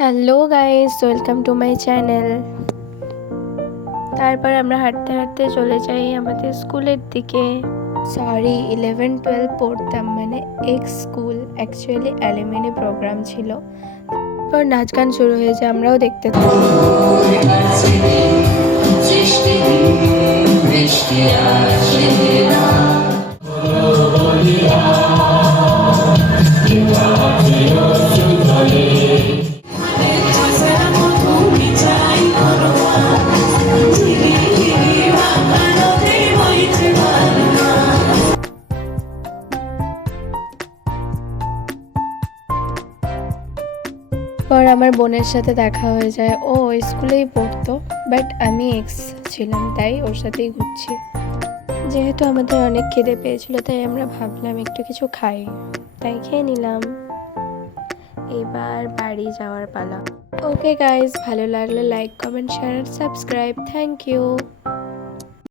Hello guys, welcome to my channel. তারপর আমরা হাঁটতে হাঁটতে চলে যাই আমাদের স্কুলের দিকে। সরি, 11-12 পড়তাম, মানে ex school, actually alumni programme ছিল। তারপর নাচ গান শুরু হয়েছে, আমরাও দেখতে থাকি। পর আমার বোনের সাথে দেখা হয়ে যায়। ও ওই স্কুলেই পড়তো, বাট আমি এক্স ছিলাম, তাই ওর সাথেই ঘুরছি। যেহেতু আমাদের অনেক খিদে পেয়েছিল, তাই আমরা ভাবলাম একটু কিছু খাই, তাই খেয়ে নিলাম। এবার বাড়ি যাওয়ার পালা। ওকে গাইজ, ভালো লাগলে like, comment, share, subscribe. Thank you.